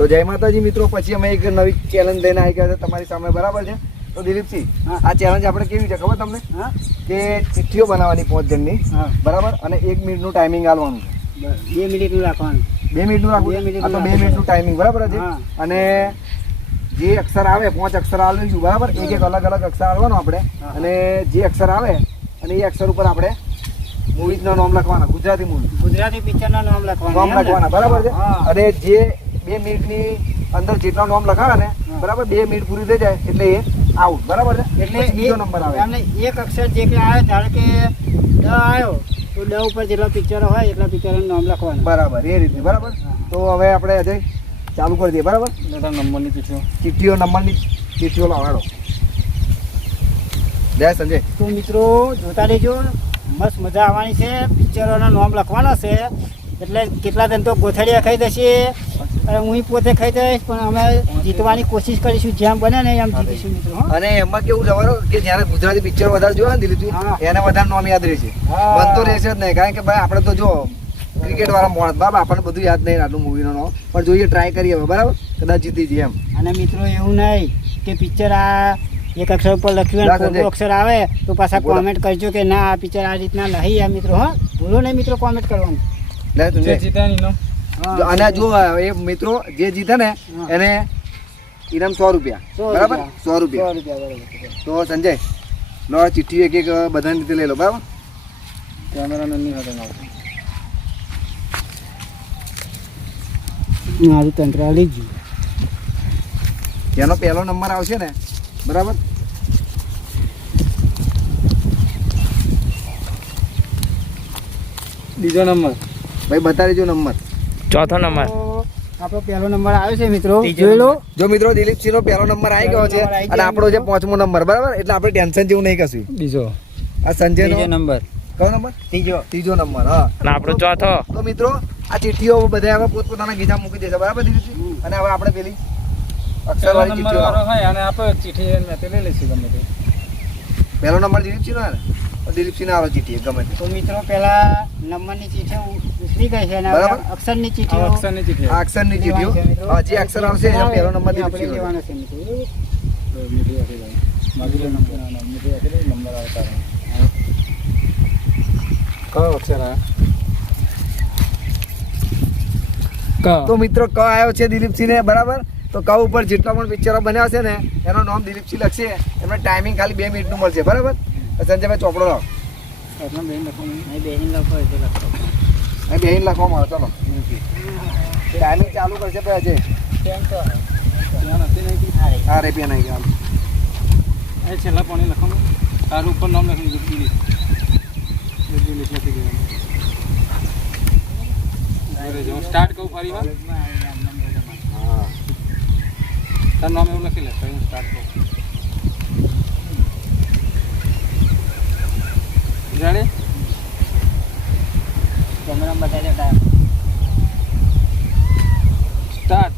તો જય માતાજી મિત્રો, પછી અમે એક નવી ચેલેન્જ લઈને આવી ગયા છે તમારી સામે, બરાબર છે? તો દિલીપસિંહ, આ ચેલેન્જ આપણે કેવી છે ખબર તમને? કે ચિઠ્ઠીઓ બનાવવાની 5 જણની, બરાબર, અને 1 મિનિટનું ટાઈમિંગ આલવાનું છે. 2 મિનિટનું રાખવાનું. 2 મિનિટનું રાખવું? આ તો 2 મિનિટનું ટાઈમિંગ, બરાબર છે? અને જે અક્ષર આવે 5 અક્ષર આવીશું, બરાબર? એક એક અલગ અલગ અક્ષર આવવાનો આપણે, અને જે અક્ષર આવે અને એ અક્ષર ઉપર આપણે મૂવીઝના નામ લખવાના, ગુજરાતી પિક્ચરના નામ લખવાના, બરાબર છે? અને જે 2 મિનિટની અંદર જેટલા નામ લખાવે ને, બરાબર, 2 મિનિટ પૂરી થઈ જાય એટલે એ આઉટ, બરાબર છે? એટલે બીજો નંબર આવે. એમને એક અક્ષર જે કે આવે, ધારો કે ડ આવ્યો તો ડ ઉપર જેટલા પિક્ચરો હોય એટલા પિક્ચરોનું નામ લખવાનું, બરાબર, એ રીતે, બરાબર? તો હવે આપણે અજય ચાલુ કરી દઈએ, બરાબર? નંબરની ચિઠ્ઠીઓ નંબરની ચિઠ્ઠીઓ લાવાડો. જય સંજય. તો મિત્રો જોતા રહેજો, મસ્ત મજા આવવાની છે. પિક્ચરોના નામ લખવાના છે એટલે કેટલા જણ તો ગોથળિયા ખાઈ જશે અને હું પોતે ખાઈ જઈશ, પણ અમે જીતવાની કોશિશ કરીશું, જેમ બને ને એમ જીતીશું મિત્રો. અને એમાં કેવું જવાનું કે જ્યારે ગુજરાતી પિક્ચર વધારે જોવા ને દિલીપજી, એને વધારે નામ યાદ રહેશે, બનતો રહેશે જ નહીં. કારણ કે ભાઈ આપણે તો જો ક્રિકેટ વાળા માણસ, બાબા આપણને બધું યાદ નહીં આટલું મૂવીનો નામ, પણ જોઈએ, ટ્રાય કરીએ હવે, બરાબર? કદાચ જીતી જઈએ એમ. અને મિત્રો એવું નહીં કે પિક્ચર આ એક અક્ષર ઉપર લખ્યું અને ખોટું અક્ષર આવે તો પાછા કોમેન્ટ કરજો કે ના આ પિક્ચર આ રીતના નહીં. આ મિત્રો હા, ભૂલો નહીં મિત્રો કોમેન્ટ કરવાનું. અને જો એ મિત્રો જે જીતે ને એને ઇનામ 100 રૂપિયા, બરાબર? 100 રૂપિયા. તો સંજય લો ચિઠ્ઠી એક એક બધાની રીતે લઈ લો, બરાબર? મારું તંત્ર લઈ ગયું. જેનો પહેલો નંબર આવશે ને, બરાબર, બીજો નંબર ભાઈ બતાવી દેજો નંબર. ચોથો નંબર આપણો પહેલો નંબર આવ્યો છે મિત્રો, જોઈ લો. જો મિત્રો દિલીપસિંહ નો પહેલો નંબર આવી ગયો છે અને આપણો છે 5મો નંબર, બરાબર? એટલે આપણે ટેન્શન જેવું નહીં કશું. બીજો આ સંજય નો નંબર, કયો નંબર? ત્રીજો નંબર. હા, અને આપણો ચોથો. તો મિત્રો આ ચિઠ્ઠીઓ બધા હવે પોતપોતાના ગીતા મૂકી દેશે, બરાબર દિલીપસિંહ? અને હવે આપણે પેલી અક્ષર વાળી ચિઠ્ઠીઓ અને આપણે ચિઠ્ઠી લઈ લઈશું ગમે તે. પહેલો નંબર દિલીપસિંહ નો ને, દિલીપસિંહ ના આવે ચિઠ્ઠી ગમે તે. તો મિત્રો પેલા નંબરની ચીઠી ઉતરી ગઈ છે અને બરાબર. અક્ષરની ચીઠી, આ અક્ષરની ચિઠ્ઠીઓ, હા, જે અક્ષર આવશે એનો પહેલો નંબર દિલીપસિંહ નો. લેવાનો છે મિત્રો. કયો અક્ષર તો મિત્રો ક આવ્યો છે દિલીપસિંહ ને, બરાબર? તો ક ઉપર જેટલા પણ પિક્ચરો બન્યા છે ને એનો નામ દિલીપસિંહ લખશે. એમને ટાઈમિંગ ખાલી 2 મિનિટનું મળશે, બરાબર? સંજયભાઈ ચોપડો લાવો. બેહીન લખવામાં આવે, ચલો ટાઈમિંગ ચાલુ કરશે ભાઈ અજય. હા રે પેન આવી ગયા. છેલ્લા પાણી લખવાનું, તારું ઉપર નામ લખી દીધું. સ્ટાર્ટ કહું ફરી વાર. હા, તારું નામ એવું લખી લે, સ્ટાર્ટ કહું. જાણે કેમેરા બતાવી દે ટાઈમ. સ્ટાર્ટ.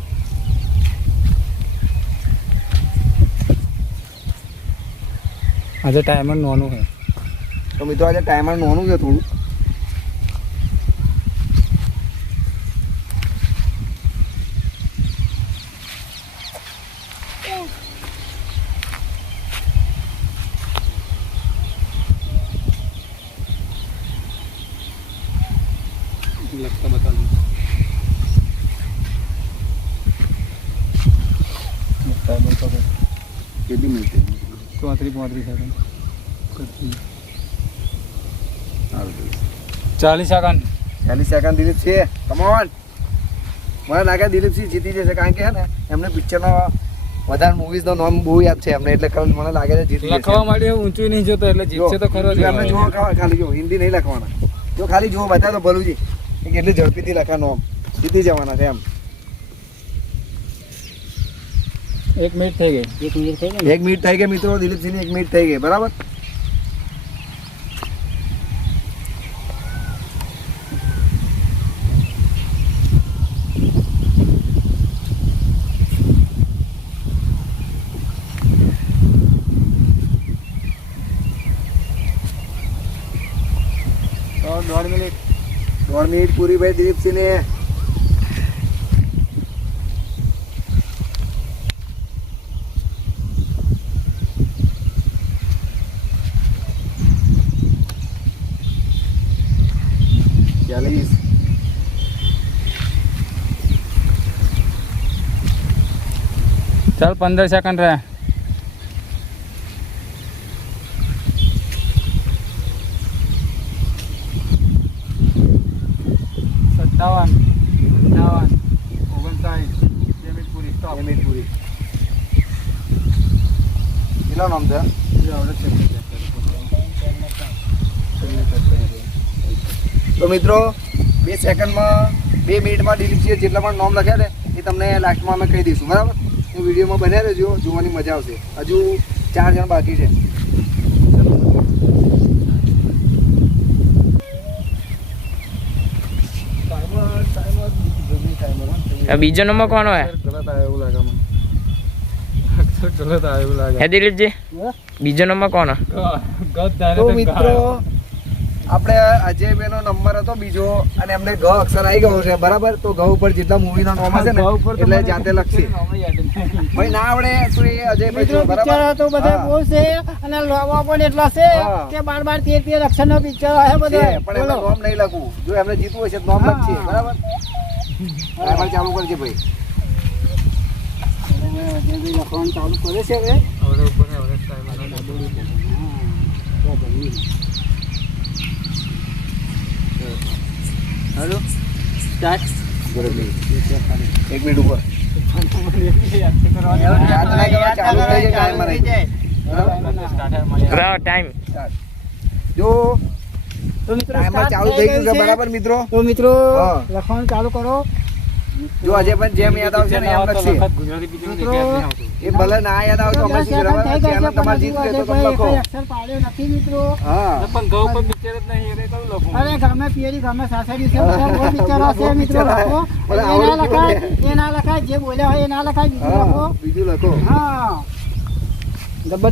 આજે ટાઈમર નોનું છે. તો મિત્રો આજે ટાઈમર નોનું છે થોડું. લખતા બતાવું. કેટલી minute? 34 second. 40 second. 40 second Dilipsinh, come on. મને લાગે દિલીપસિંહ જીતી જશે, કારણ કે હે ને એમને પિક્ચરનો વધારે મૂવીઝનો નામ બહુ યાદ છે એમને, એટલે મને લાગે છે જીતી જશે. લખવા માટે ઊંચું નહીં જોતો એટલે જીતશે તો ખરો જ. એમને જુઓ, ખાલી જુઓ, હિન્દી નહીં લખવાના. જો ખાલી જુઓ, બતાવો તો ભલું કે કેટલી ઝડપીથી લખા નામ, જીતી જવાના છે એમ. 1 મિનિટ થઈ ગઈ. 1 મિનિટ થઈ ગઈ. 1 મિનિટ થઈ ગઈ મિત્રો, દિલીપસિંહની 1 મિનિટ થઈ ગઈ, બરાબર? તો 1.5 મિનિટ પૂરી ભાઈ દિલીપસિંહને. ચાલ 15 સેકન્ડ રહ્યા. 57, 58, 59, 2 મિનિટ પૂરી. સ્ટોપ. 2 મિનિટ પૂરી. કેટલા નામ છે? તો મિત્રો 2 સેકન્ડમાં 2 મિનિટમાં ડિલીટ છે જેટલા પણ નામ લખ્યા છે એ તમને લાસ્ટમાં અમે કહી દઈશું, બરાબર? તો વિડીયોમાં બન્યા રહેજો, જોવાની મજા આવશે. હજુ 4 જણ બાકી છે. બીજો નંબર કોનો હે ગલત આવે એવું લાગે મને. ગલત આવે એવું લાગે. હે દિલીપજી બીજો નંબર કોનો? તો મિત્રો આપણે અજયભાઈનો નંબર હતો બીજો અને એમને ગ અક્ષર આવી ગયો છે, બરાબર? તો ગ ઉપર જેટલા મૂવીના નામ હશે ને એટલે જાતે લખશે. ભાઈ ના આવડે તો એ અજયભાઈ મિત્રો જો, બરાબર? પિક્ચર તો બધા હા. બહુ છે અને લોવા પણ એટલા છે હા. કે 12 13 અક્ષરનો પિક્ચર છે છે, બધા. પણ એમને નામ નહીં લખવું. જો એમને જીતવું હોય છે તો નામ લખશે, બરાબર? ટાઈમર ચાલુ કરજે ભાઈ. લખવાનું ચાલુ કરે છે હવે. હવે ઉપર ને હવે ટાઈમ હેલો સ્ટાર્ટ. 1 મિનિટ ઉપર યાદ ના કરવા, ચાલુ થઈ જાય, ટાઈમર આવી જાય. બરાબર? Time Start. જો તો મિત્રો ટાઈમર start ચાલુ થઈ ગયું છે, છે. બરાબર મિત્રો? તો મિત્રો હા. લખવાનું ચાલુ કરો. જો આજે પણ જેમ યાદ આવશે ને એમ લખશે. ગુજરાતી પિક્ચર મિત્રો, એ ભલે ના યાદ આવે તો અમે શું કરવાના? ચેનલ તમારે જીતવી હોય તો તમે લખો. કઈ અક્ષર પાડ્યો નથી મિત્રો. હા, પણ ઘઉં પર પિક્ચર જ નહીં એટલે કયું લખું? અરે ગામે પિયરી ગામે સાસરી છે બધા બહુ પિક્ચરો છે મિત્રો. પિક્ચર લખો બધા એ ના આવડતું લખાય, નથી. એ ના લખાય, જે બોલ્યા હોય એ ના લખાય, બીજું લખો. હા, બીજું લખો. હા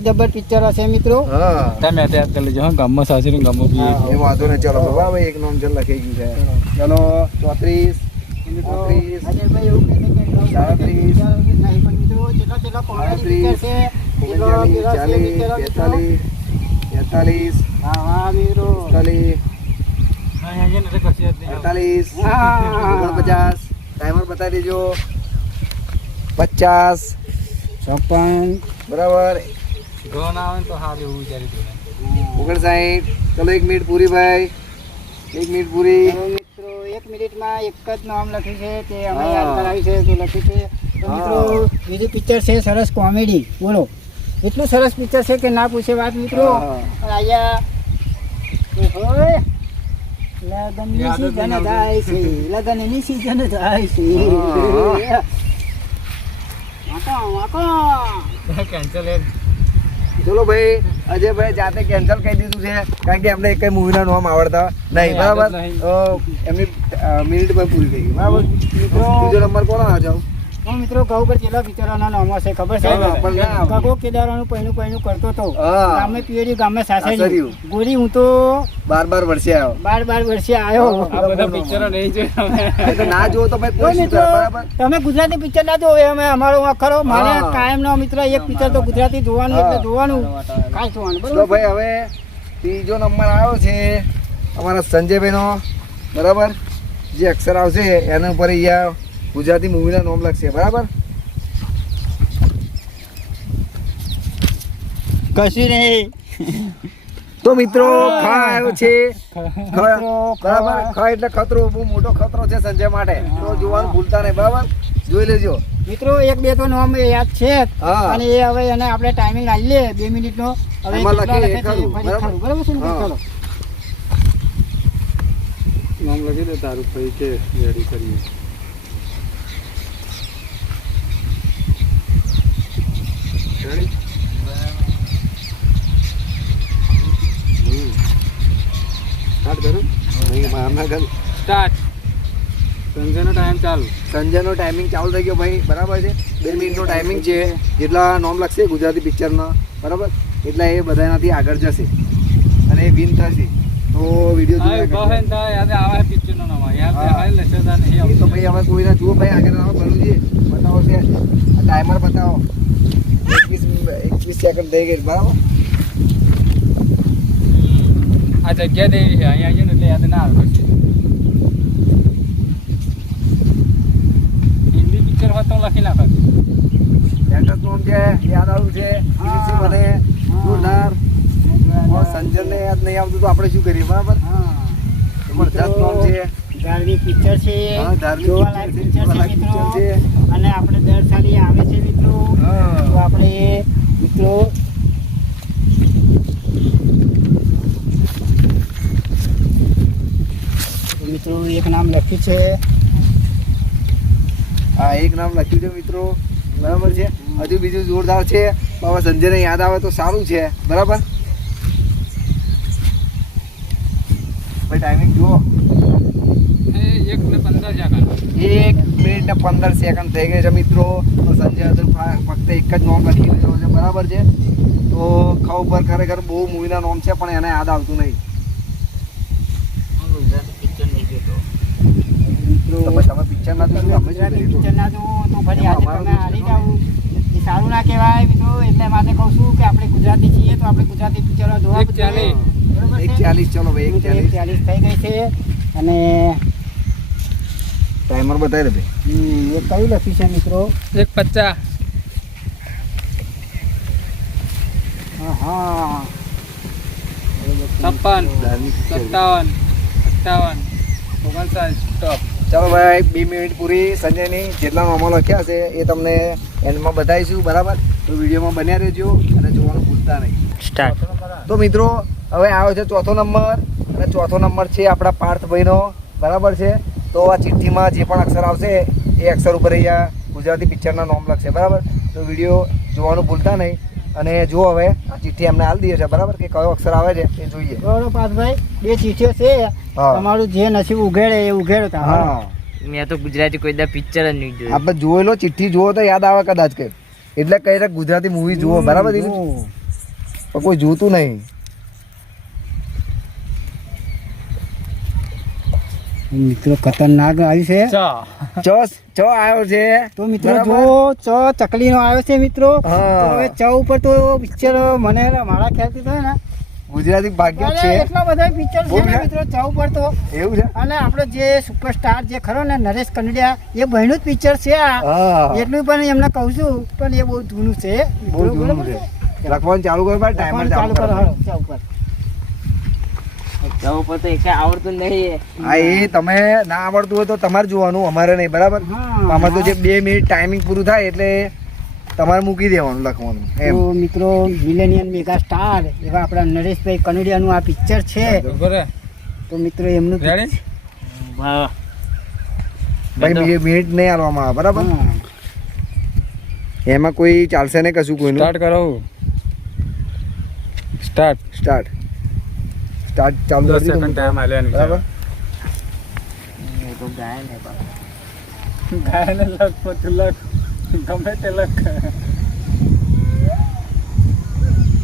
જબર પિક્ચર હશે મિત્રો. હા, તમે યાદ કરી લેજો. હા, ગામમાં સાસરી ગામમાં બી હા. એ વાંધો નહીં. ચલો બરાબર, એક નામ છે લખાઈ ગયું છે. ચલો 34 મિત્રો 35, અજયભાઈ એવું કહે છે કે 37, નહીં પણ મિત્રો જેટલા કોમેડી પિક્ચર છે એટલો 39, પેલા છે 40, પિક્ચરો મિત્રો. 42, 43, હા હા મિત્રો 45, હા, અહીંયા નથી કશી યાદ નહીં આવતું. 48, હા. 49. ટાઈમર બતાવી દેજો. 50, 56 બરાબર. ઘઉં ના આવે ને તો સારું એવું વિચારી દઉં. 59. ચલો 1 મિનિટ પૂરી ભાઈ. 1 મિનિટ પૂરી. તો મિત્રો 1 મિનિટમાં એક જ નામ લખ્યું છે તે અમે હા. યાદ કરાવ્યું છે તો લખ્યું છે. તો મિત્રો બીજું પિક્ચર છે સરસ કોમેડી. બોલો એટલું સરસ પિક્ચર છે કે ના પૂછે વાત મિત્રો. હા. અને અહીંયા ઓય, લગનની સીઝન જાય છે, લગનની સીઝન જાય છે. હા. વાંકો. કેન્સલ એ ચલો ભાઈ, અજયભાઈ જાતે કેન્સલ કહી દીધું છે કારણ કે એમને એક મૂવીના નામ આવડતા નહીં, યાદ જ બરાબર? નહીં. તો એમની મિનિટ પણ પૂરી થઈ ગઈ, બરાબર? બીજો નંબર કોનો આ જાવ? તો મિત્રો ઘઉં પર કેટલા પિક્ચરોના નામો છે ખબર છે? હા, પણ ના આવડે. કાકો કેદારાનું પહેલું કરતો હતો. હા. ગામે પિયરી ગામે સાસરી. સાસરિયું. ગોરી હું તો 12 વર્ષે આવ્યો. 12 વર્ષે આવ્યો. આ બધા પિક્ચરો નહીં જોયા. એ તો ના જોવો તો ભાઈ તો કોઈ શું મિત્રો કરે, બરાબર? તમે ગુજરાતી પિક્ચર ના જોવો અમે અમારો વાંક ખરો. મારે હા. કાયમનો મિત્ર એક પિક્ચર તો ગુજરાતી જોવાનું હા. એટલે જોવાનું કાંઈ જોવાનું તો બરોબર. ભાઈ હવે ત્રીજો નંબર આવ્યો છે અમારા સંજયભાઈનો, બરાબર? જે અક્ષર આવશે એના ઉપર અહીંયા ગુજરાતી મૂવીના નામ લખશે, બરાબર? કશું નહીં. તો મિત્રો ખ આવ્યો છે. ખ, મિત્રો, ખ. બરાબર? ખ એટલે ખતરો, બહુ મોટો ખતરો છે સંજય માટે. તો જોવાનું ભૂલતા નહીં, બરાબર? જોઈ લેજો. મિત્રો એક બે તો નામ યાદ છે જ. હા. અને એ હવે એને આપણે ટાઈમિંગ લાવી લઈએ 2 મિનિટનો. હવે એમાં કેટલા લખીએ, લખે છે ખરું, ફરી બરાબર? ખરું. બરાબર છે ને? હા. ચાલો. નામ લખી દે તારું ભાઈ કે રેડી કરીએ. રેડી? સ્ટાર્ટ કરું? નહીં, મારના ઘર. સ્ટાર્ટ. સંજયનો ટાઈમ ચાલુ. સંજયનો ટાઈમિંગ ચાલુ થઈ ગયો ભાઈ, બરાબર છે? 2 મિનિટનો ટાઈમિંગ છે. જેટલા નામ લખશે ગુજરાતી પિક્ચરના, બરાબર, એટલા એ બધાનાથી આગળ જશે અને એ વિન થશે. તો વિડીયો આ બહેન તો યાદ આવે પિક્ચરનો નામ યાદ હા. આવે લસેદા નહીં એ તો આવતું. ભાઈ હવે કોઈના જુઓ ભાઈ આગળ આવો ભલુજી બતાવો છે. ટાઈમર બતાવો. 21 સેકન્ડ થઈ ગઈ, બરાબર? આ જગ્યા દેવી છે અહીંયા આવીએ ને એટલે યાદ ના આવે પછી. હિન્દી પિક્ચર હોય તો લખી નાખો. લેટેસ્ટ નોમ છે, યાદ આવ્યું છે દિલીપસિંહ મને જોરદાર. સંજયને યાદ નહીં આવતું તો આપણે શું કરીએ, બરાબર? જબરદસ્ત નોમ છે. ધાર્મિક પિક્ચર છે, હા, ધાર્મિક જોવાલાયક પિક્ચર છે, પિક્ચર છે જોવાલાયક મિત્રો. પિક્ચર છે. અને આપણે દર સાલે આવે છે મિત્રો. હા. તો આપણે મિત્રો મિત્રો એક નામ લખ્યું છે. હા, એક નામ લખ્યું છે મિત્રો, બરાબર છે. હજુ બીજું જોરદાર છે, બાબા સંજયને યાદ આવે તો સારું છે, બરાબર? ભાઈ ટાઈમિંગ જુઓ, 1:15 1 મિનિટ ને 15 સેકન્ડ થઈ ગઈ છે મિત્રો. તો સંજય હજુ ફક્ત એક જ નોમ લખી રહ્યો છે, બરાબર છે. તો ખબર પર ખરેખર બહુ મૂવીના નોમ છે પણ એને યાદ આવતું નહીં. તમે પિક્ચર ના જોયું, અમે શું ગુજરાતી કરીએ? પિક્ચર ના જુઓ તો ફરી આજે તમે હારી જાઓ એ સારું ના કહેવાય મિત્રો. એટલે માટે કહું છું કે આપણે ગુજરાતી છીએ તો આપણે ગુજરાતી પિક્ચરો જોવા એક ચાલીસ. બરોબર છે? 1:40 ચલો ભાઈ, 1:40 1:40 થઈ ગઈ છે. અને ટાઈમર બતાવી દે ભાઈ. એ કયું લખ્યું છે મિત્રો? 1:50 હા 56 ધાર્મિક picture. 57 58 59 સ્ટોપ. ચાલો ભાઈ, 2 મિનિટ પૂરી. સંજયની જેટલા નોમો લખ્યા છે એ તમને એન્ડમાં બતાવીશું, બરાબર? તો વિડીયોમાં બન્યા રહેજો અને જોવાનું ભૂલતા નહીં. સ્ટાર્ટ. તો મિત્રો હવે આવ્યો છે ચોથો નંબર, અને ચોથો નંબર છે આપણા પાર્થભાઈનો, બરાબર છે. તો આ ચિઠ્ઠીમાં જે પણ અક્ષર આવશે એ અક્ષર ઉપર અહીંયા ગુજરાતી પિક્ચરના નામ લખશે, બરાબર? તો વિડીયો જોવાનું ભૂલતા નહીં. અને જો હવે આ ચિઠ્ઠી અમને આલી દઈએ છે, બરાબર? કે કયો અક્ષર આવે છે એ જોઈએ. બરોબર પાર્થભાઈ, 2 ચીઠીઓ છે. હા. તમારું જે નસીબ ઉઘેડે એ ઉઘેડો તા. હા, મેં તો ગુજરાતી કોઈ દા પિક્ચર જ નહીં જોયું. આપણે જોઈ લો, ચિઠ્ઠી જુઓ તો યાદ આવે કદાચ કે. એટલે કઈ રીતે ગુજરાતી મૂવી જુઓ, બરાબર? જુઓ. પણ કોઈ જોતું નહીં. મિત્રો ખતરનાક આવ્યું છે. ચ આવ્યો છે. તો મિત્રો બરાબર? જો ચકલીનો આવ્યો છે મિત્રો. હા. તો હવે ચ ઉપર તો પિક્ચર મને મારા ખ્યાલથી તો હે ને ગુજરાતી ભાગ્ય જ અરે છે. એટલા બધા પિક્ચર છે ને બહુ મિત્રો ચ ઉપર તો. એવું છે? અને આપણો જે સુપરસ્ટાર જે ખરો ને નરેશ કનડિયા એ બહેનું જ પિક્ચર છે આ. હા, એટલું પણ એમને કહું છું પણ એ બહુ જૂનું છે. બહુ જૂનું બરોબર છે. લખવાનું ચાલુ કરો ભાઈ, ટાઈમર ચાલુ કરો ચાલુ હાલો, કરો. ચ ઉપર. જવું પર તો એક આવડતું નહીં. હા, એ તમે ના આવડતું હોય તો તમારે જોવાનું, અમારે નહીં, બરાબર? હા. આમાં તો જે 2 મિનિટ ટાઈમિંગ પૂરું થાય એટલે તમારે મૂકી દેવાનું લખવાનું એમ. તો મિત્રો મિલેનિયમ મેગા સ્ટાર એવા આપણા નરેશભાઈ કનડિયાનું આ પિક્ચર છે. બરોબર. તો મિત્રો એમનું રેડી? વાહ. ભાઈ 2 મિનિટ નહીં આવવામાં આવે, બરાબર? હા. એમાં કોઈ ચાલશે નહીં કશું કોઈનું. સ્ટાર્ટ કરો. સ્ટાર્ટ. સ્ટાર્ટ ચાલુ 10 કરી દો. સેકન્ડ ટાઈમ આલ્યો બરાબર? એ તો ગાય ને બાપા. ગાયને લખ પછી લખ ગમે તે લખ.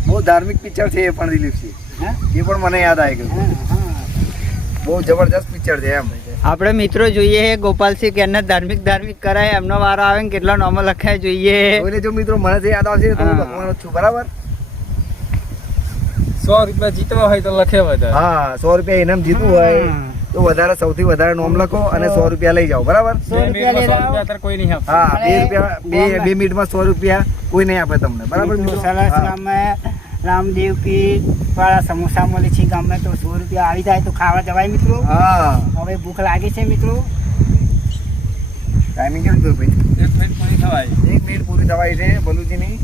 બહુ ધાર્મિક પિક્ચર છે એ પણ દિલીપસિંહ. હા? એ પણ મને યાદ આવી ગયું. હા, હા. બહુ જબરજસ્ત પિક્ચર છે એમ. આપણે મિત્રો જોઈએ ગોપાલસિંહ કે એને ધાર્મિક કરાય એમનો વારો આવે ને કેટલા નામો લખાય જોઈએ. કોઈને જો મિત્રો મને જે યાદ આવશે તો હું હા. લખવાનો જ છું, બરાબર? 100 રૂપિયા જીતવા હોય તો લખે વધારે. હા, 100 રૂપિયા ઇનામ જીતવું હોય તો વધારે સૌથી વધારે નોમ લખો અને 100 રૂપિયા લઈ જાઓ, બરાબર? 100 રૂપિયા લઈ 100 જાઓ. રૂપિયા અત્યારે કોઈ નહીં આપે. હા, અને 2 રૂપિયા 2 મિનિટમાં 100 રૂપિયા કોઈ નહીં આપે તમને, બરાબર મિત્રો? સરસ હા. ગામમાં રામદેવ કી વાળા સમોસા મળે છે ગામમાં તો 100 રૂપિયા આવી જાય તો ખાવા જવાય મિત્રો. હા, હવે ભૂખ લાગી છે મિત્રો. ટાઈમિંગ કેમ થયું ભાઈ? 1 મિનિટ પૂરી થવાય. 1 મિનિટ પૂરી થવાય છે ભલુજીની,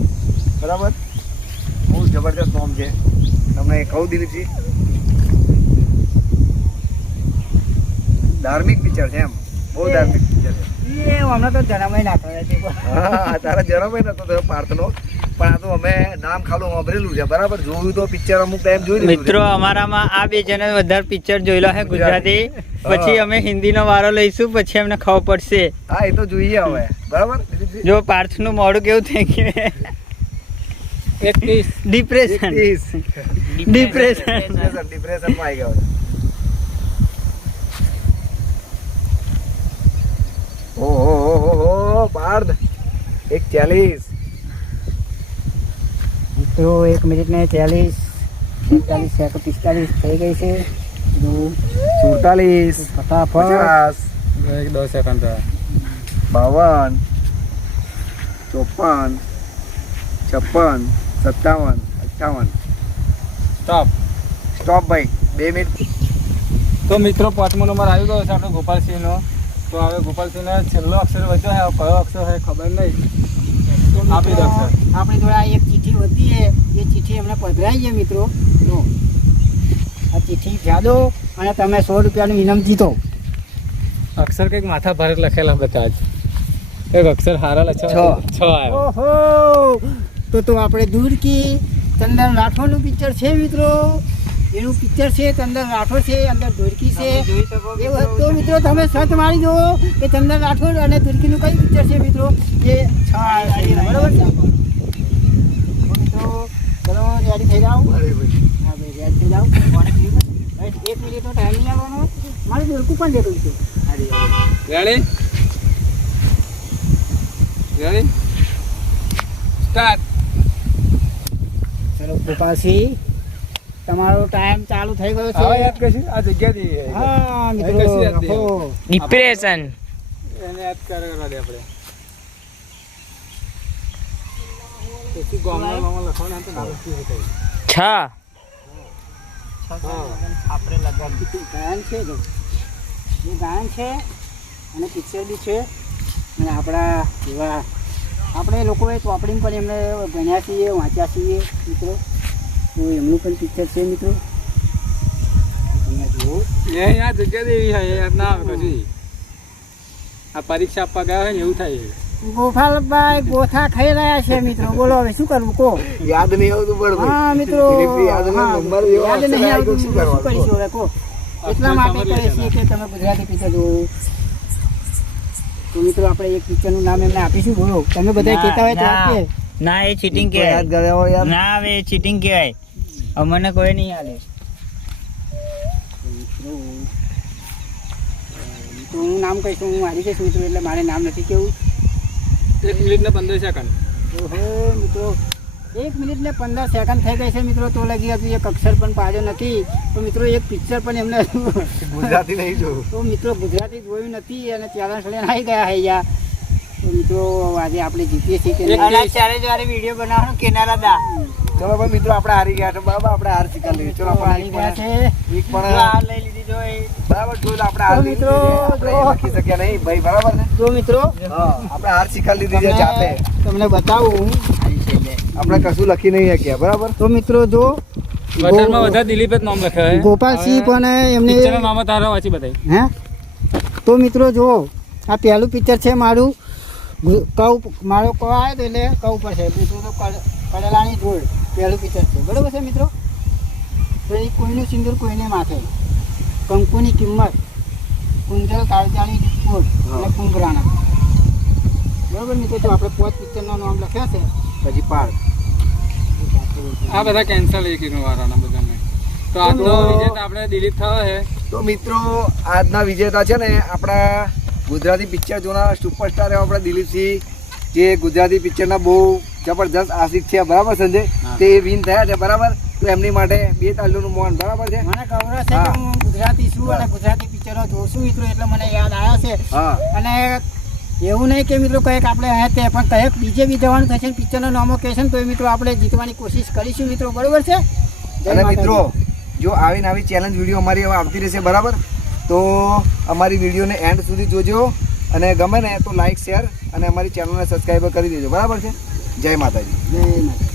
બરાબર? બહુ જબરજસ્ત નોમ છે, તમને કહું દિલીપજી. ધાર્મિક પિક્ચર છે એમ, બહુ ધાર્મિક પિક્ચર છે. એ હમણાં તો જણાવાય ના કરે છે. હા, તારા જન્મ નતો થયો પાર્થનો, પણ આ તો અમે નામ ખાલી વાપરેલું છે, બરાબર? જોયું તો પિક્ચર અમુક ટાઈમ જોઈ લીધું છે. મિત્રો અમારામાં આ 2 જણે વધારે પિક્ચર જોયેલો છે ગુજરાતી. હા. પછી અમે હિન્દીનો વારો લઈશું પછી અમને ખબર પડશે. હા, એ તો જોઈએ હવે, બરાબર દિલીપજી? જો પાર્થનું મોઢું કેવું થઈ ગયું 21 ડિપ્રેશન. 21. ડિપ્રેશન. ડિપ્રેશનમાં આવી ગયો. ઓહો પાર્થ 1:40. તો 1 મિનિટ ને 40 45 સેકન્ડ 45 થઈ ગઈ છે. જો 47. ફટાફટ 50. 10 સેકન્ડ. 52. 54. 56, 57, 58. સ્ટોપ. સ્ટોપ ભાઈ 2 મિનિટ. તો મિત્રો 5મો નંબર આવી ગયો છે આપણે ગોપાલસિંહનો. તો હવે ગોપાલસિંહનો છેલ્લો અક્ષર વધ્યો છે, કયો અક્ષર છે ખબર નહીં. આપી દો અક્ષર. આપણી જોડે આ એક ચિઠ્ઠી વધી છે, એ ચિઠ્ઠી એમને પધરાઈ છે મિત્રો. જો આ ચિઠ્ઠી જાદો અને તમે 100 રૂપિયાનું ઇનામ જીતો. અક્ષર કંઈક માથા ભારે લખેલા બધા જ. એક અક્ષર હારા લખ્યો છ. 6 આવ્યો. ઓહો, તો આપણે દૂરકી ચંદન રાઠોડનું પિક્ચર છે મિત્રો. એનું પિક્ચર છે, ચંદન રાઠોડ છે, અંદર દુરકી છે. એવું તો મિત્રો તમે સર્ચ મારી જુઓ કે ચંદન રાઠોડ અને દુરકીનું કઈ પિક્ચર છે મિત્રો. એ 6 આવી છે, બરાબર છે. તો મિત્રો ચલો રેડી થઈ જાઓ. હા ભાઈ રેડી થઈ જાઓ. 1 મિનિટનો ટાઈમ નહીં આવવાનો. મારે દુરકું પણ લેતું છે. Ready ready start. ચલો કૃપાસી, તમારો ટાઈમ ચાલુ થઈ ગયો હવે છે. યાદ કરશું આ જગ્યાથી. હા મિત્રો કશી યાદ રાખો. ડિપ્રેશન. એને યાદ કરવા દે આપણે. પછી ગામમાં લખવાના તો નામ શું છે? 6. ગાયન છે જો. એ ગાયન છે અને પિક્ચર બી છે. અને આપણા એવા આપણે લોકોએ ચોપડીમાં પણ એમને ભણ્યા છીએ, વાંચ્યા છીએ મિત્રો. તો એમનું પણ પિક્ચર છે મિત્રો. તમે જુઓ. એ આ જગ્યાથી એવી છે, યાદ ના આવે કશું. આ પરીક્ષા આપવા ગયા હોય ને એવું થાય છે. ગોપાલભાઈ ગોથા ખાઈ રહ્યા છે મિત્રો. બોલો હવે શું કરવું કહો. યાદ નહીં આવતું પણ ભાઈ. હા મિત્રો, દિલીપભાઈ, યાદ નહીં, હા, નંબર એવો યાદ અક્ષર નહીં આવી આવતું. ગયો, શું શું કરવાનું? કરીશું હવે કહો. એટલા માટે કહીએ છીએ કે તમે ગુજરાતી પિક્ચર જુઓ. તો મિત્રો આપણે એક પિક્ચરનું નામ એમને આપીશું. બોલો તમે બધા કહેતા હોય તો આપીએ. ના એ ચીટિંગ યાદ કહેવાય. કર્યા હોય યાર. ના હવે ચીટિંગ કહેવાય. અમને કોઈ નહીં હાલે. તો હું નામ કહીશ, હું હારી કહીશ મિત્રો. એટલે મારે નામ નથી કેવું. 1 મિનિટ ને 15 સેકન્ડ. ઓહો મિત્રો, 1 મિનિટ ને 15 સેકન્ડ થઈ ગઈ છે મિત્રો. તો લગી હજુ એક અક્ષર પણ પાડ્યો નથી. તો મિત્રો એક પિક્ચર પણ એમને ગુજરાતી નહીં જોયું. તો મિત્રો ગુજરાતી જોયું નથી અને ચેલેન્જ લઈને આવી ગયા છે યાર. તો મિત્રો આજે આપણે જીતીએ છીએ કે નહીં? ચેલેન્જ વાળી વિડીયો બનાવવાનો કેનારા દા. ચલો ભાઈ મિત્રો, આપણે હારી ગયા છે. બરાબર, આપણે હાર સ્વીકારી લીધી. ચલો આપણે હારી ગયા છે. એક પણ લઈ લીધી જોઈ. બરાબર જોયું. આપણે હાર તો લીધી મિત્રો, છે. આપણે લખી શક્યા નહીં ભાઈ. બરાબર ને? તો મિત્રો હા, આપણે હાર સ્વીકારી લીધી છે જાતે. તમને બતાવું. આપણે કશું લખી નહીં શક્યા. બરાબર. તો મિત્રો જો વધારમાં વધારે દિલીપ જ નામ લખ્યા છે. ગોપાલસિંહ પણ એમને પિક્ચરનું નામ તારો વાંચી બતાવી. હે. તો મિત્રો જુઓ, આ પહેલું પિક્ચર છે મારું. મારો કવ આવ્યો તો એટલે કવ પર છે. મિત્રો તો કડલાની ધૂળ પહેલું પિક્ચર છે. બરાબર છે મિત્રો. તો એ કોઈનું સિંદૂર કોઈને માથે, કંકુની કિંમત, કુંજલ કાળજાની ફૂલ અને કુંભરાણા. બરાબર મિત્રો. તો આપણે 5 પિક્ચરના નામ લખ્યા છે. પછી પાર. આ બધા કેન્સલ એક વાળાના બધામાં. તો આજનો વિજેતા આપણે દિલીપ થયો છે. તો મિત્રો, આજના વિજેતા છે ને આપણા ગુજરાતી પિક્ચર જોનારા સુપરસ્ટાર એવા આપણા દિલીપસિંહ, જે ગુજરાતી પિક્ચરના બહુ જબરદસ્ત આશિક છે. બરાબર સંજય? તે વિન થયા છે. બરાબર. તો એમની માટે 2 તાળીઓનું મૌન. બરાબર છે? મને ગૌરવ છે કે હું ગુજરાતી છું અને ગુજરાતી પિક્ચરો જોઉં છું મિત્રો. એટલે મને યાદ આવ્યો છે. હા. અને એવું નહીં કે મિત્રો કંઈક આપણે અહીંયા તે પણ કંઈક બીજે બી જવાનું થશે ને પિક્ચરનો નામો કહેશે ને તો મિત્રો આપણે જીતવાની કોશિશ કરીશું મિત્રો. બરોબર છે? જય અને માતાજી. મિત્રો, જો આવી નવી ચેલેન્જ વિડીયો અમારી હવે આવતી રહેશે. બરાબર. તો અમારી વિડીયોને એન્ડ સુધી જોજો અને ગમે ને તો લાઈક, શેર અને અમારી ચેનલને સબસ્ક્રાઈબ કરી દેજો. બરાબર છે? જય માતાજી. જય માતાજી.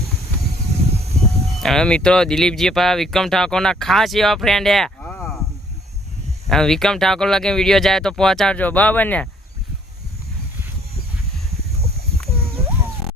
હવે મિત્રો દિલીપજી પર વિક્રમ ઠાકોરના ખાસ એવા ફ્રેન્ડ હે. હા. વિક્રમ ઠાકોર લગે વિડીયો જાય તો પહોંચાડજો. બરાબર ને?